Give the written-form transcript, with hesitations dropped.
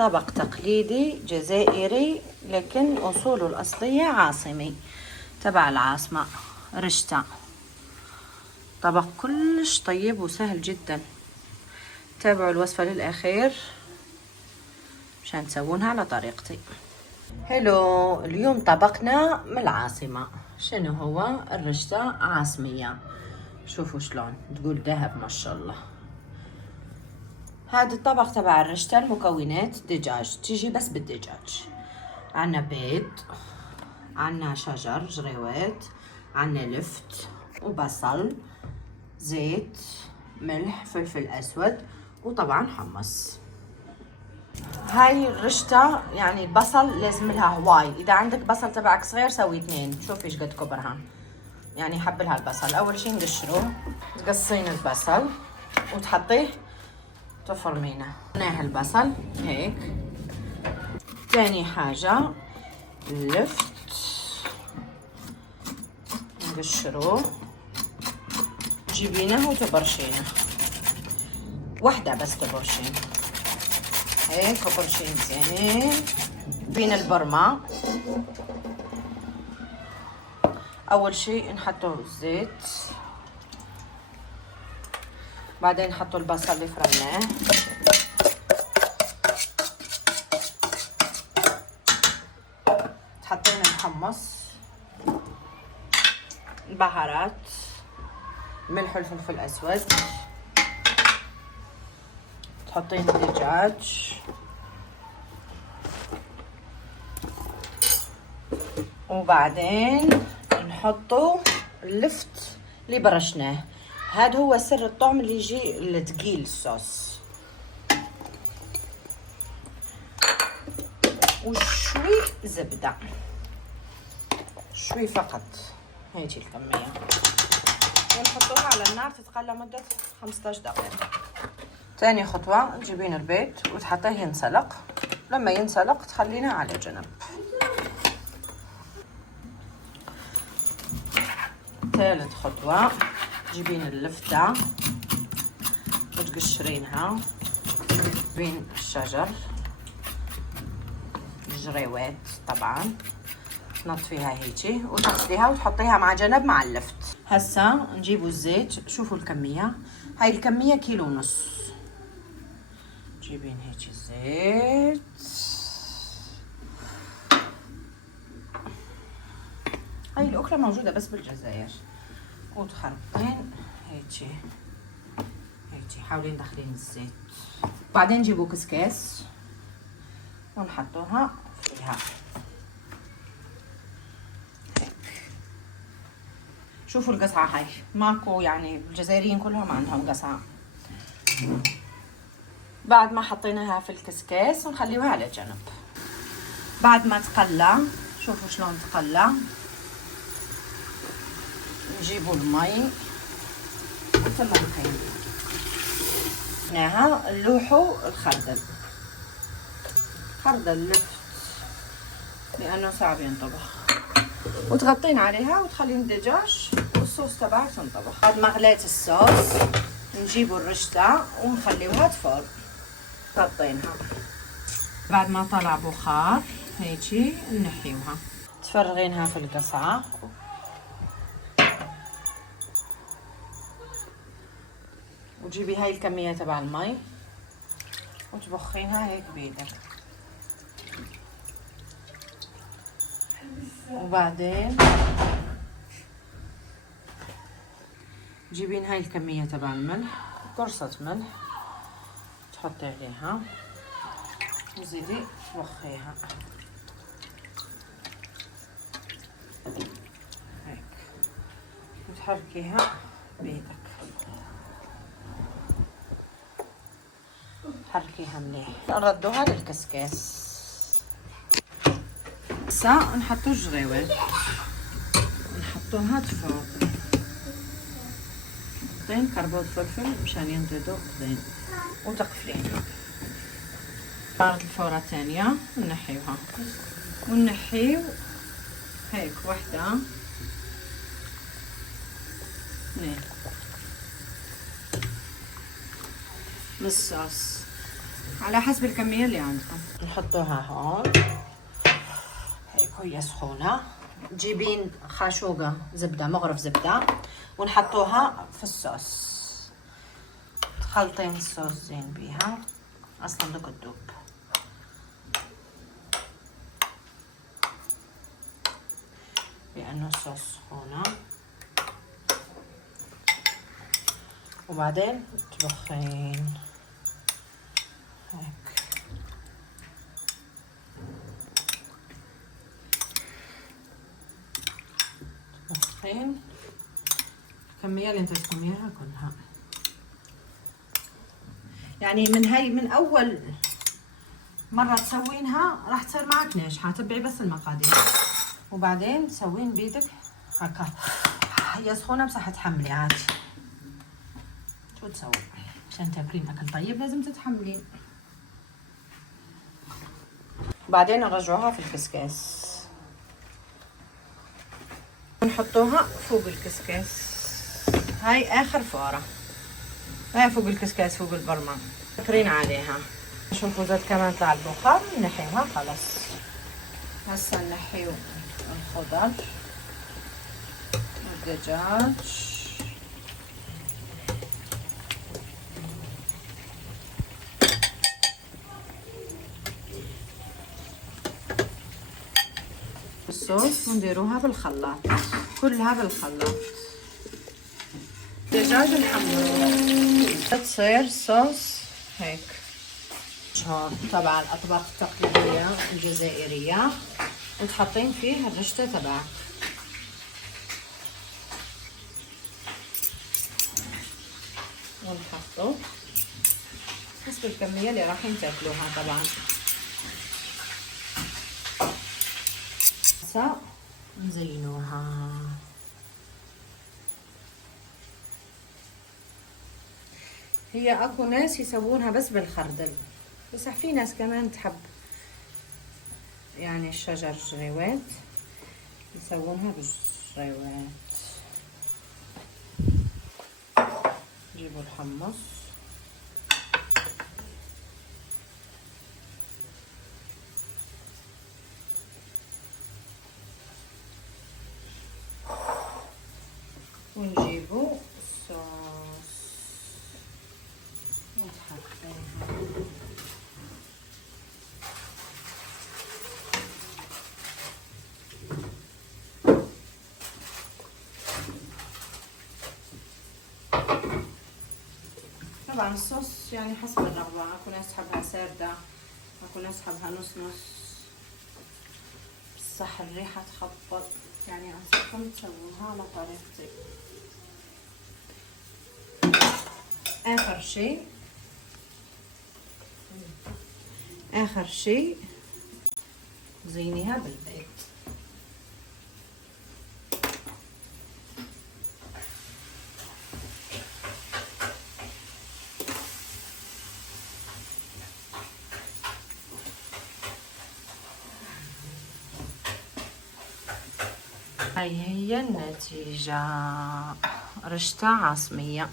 طبق تقليدي جزائري لكن أصوله الأصلية عاصمي تبع العاصمة رشتا. طبق كلش طيب وسهل جدا. تابعوا الوصفة للأخير مشان تسوونها على طريقتي. هلو، اليوم طبقنا من العاصمة. شنو هو؟ الرشتا عاصمية. شوفوا شلون تقول ذهب ما شاء الله. هذا الطبق تبع الرشتا المكونات دجاج، تيجي بس بالدجاج. عنا بيض، عنا شجر جريوات، عنا لفت وبصل، زيت، ملح، فلفل اسود، وطبعا حمص. هاي الرشتا يعني البصل لازم لها هواي. اذا عندك بصل تبعك صغير سوي 2، شوفي ايش قد كبرها، يعني حب لها البصل. اول شي نقشروه، تقصين البصل وتحطيه تفرمينه. ناهي البصل هيك. تاني حاجة اللفت نقشروه، تجيبينه وتبرشينه. واحدة بس تبرشين هيك، وبرشين زين. بين البرمة اول شي نحطوا الزيت، بعدين نحطوا البصل اللي فرمناه، تحطين الحمص، البهارات، ملح والفلفل الاسود، تحطين الدجاج، وبعدين نحطوا اللفت اللي برشناه. هذا هو سر الطعم اللي يجي الثقيل الصوص. وشوي زبدة، شوي فقط، هيك الكمية. ونحطوها على النار تتقلى مدة 15 دقيقة. تاني خطوة تجيبين البيض وتحطيه ينسلق. لما ينسلق تخلينه على جنب. ثالث خطوة تجيبين اللفتة وتقشرينها بين الشجر الجريوات، طبعا تنطفيها هيجي وتغسليها وتحطيها مع جنب مع اللفت. هسا نجيبوا الزيت، شوفوا الكمية، هاي الكمية 1.5 كيلو. تجيبين هيك الزيت، هاي الأكلة موجودة بس بالجزائر، وتخرطين هيك هيك، حاولين تدخلين الزيت. بعدين نجيبوا كسكاس ونحطوها فيها. شوفوا القصعة هاي، ماكو يعني الجزائريين كلهم عندهم قصعة. بعد ما حطيناها في الكسكاس ونخليوها على جنب. بعد ما تقلى، شوفوا شلون تقلى، نجيبوا المي وتملحين ناها. نلوحوا الخردل، خردل لفت لانه صعب ينطبخ، وتغطين عليها وتخلين الدجاج والصوص تبعك تنطبخ. بعد ما غليت الصوص نجيبوا الرشتة ونخليوها تفور. غطينها. بعد ما طلع بخار هيجي نحيوها، تفرغينها في القصعة وتجيبي هاي الكمية تبع المي وتبخينها هيك بيدك. وبعدين تجيبين هاي الكمية تبع الملح، قرصة ملح تحطي عليها وزيدي تبخيها هيك وتحركيها بيدك. حركيها مليح. نردوها للكسكاس. هسا نحطو الجريوات نحطوها تفور. زين كربوت فلفل مشان ينضجوا زين، وتقفلين. صارت الفورة الثانية نحيوها ونحيو هيك وحدة 2 من الصوص على حسب الكمية اللي عندكم. ونحطوها هون هيك وهي سخونة. تجيبين خاشوقة زبدة، مغرف زبدة، ونحطوها في الصوص. تخلطين الصوص زين بيها، اصلا بدك تدوب. لانه الصوص سخونة. وبعدين تبخين هيك. تبخين الكمية اللي انت تسويها كلها، يعني من اول مرة تسوينها راح تصير معك ناجحة. تبعي بس المقادير وبعدين تسوين بيدك هكا. هي سخونة بس حتحملي عادي. شو تسوي عشان تاكلين اكل طيب؟ لازم تتحملين. بعدين نرجعوها في الكسكاس ونحطوها فوق الكسكاس. هاي اخر فورة، هاي فوق الكسكاس فوق البرمة، فكرين عليها. شوفوا زاد كمان طلع البخار، نحيوها خلاص. هسا نحيو الخضر والدجاج. الصوص ونديروها بالخلاط، كلها بالخلاط. الدجاج نحمره تصير صوص هيك تبع الأطباق التقليدية الجزائرية، وتحطين فيه الرشتة تبعك. ونحطه حسب الكمية اللي راح تاكلوها طبعا. هسا نزينوها. هي اكو ناس يسوونها بس بالخردل، بس في ناس كمان تحب يعني الشجر جريوات يسوونها بالجريوات. جيبوا الحمص ونجيبوا الصوص ونحطيها. طبعا الصوص يعني حسب الرغبة، اكو ناس تحبها ساردة، اكو ناس تحبها نص نص، صح الريحة تخبط. يعني انصحكم تسووها على طريقتي. اخر شي زينيها بالبيض. هاي هي النتيجة، رشتة عاصمية.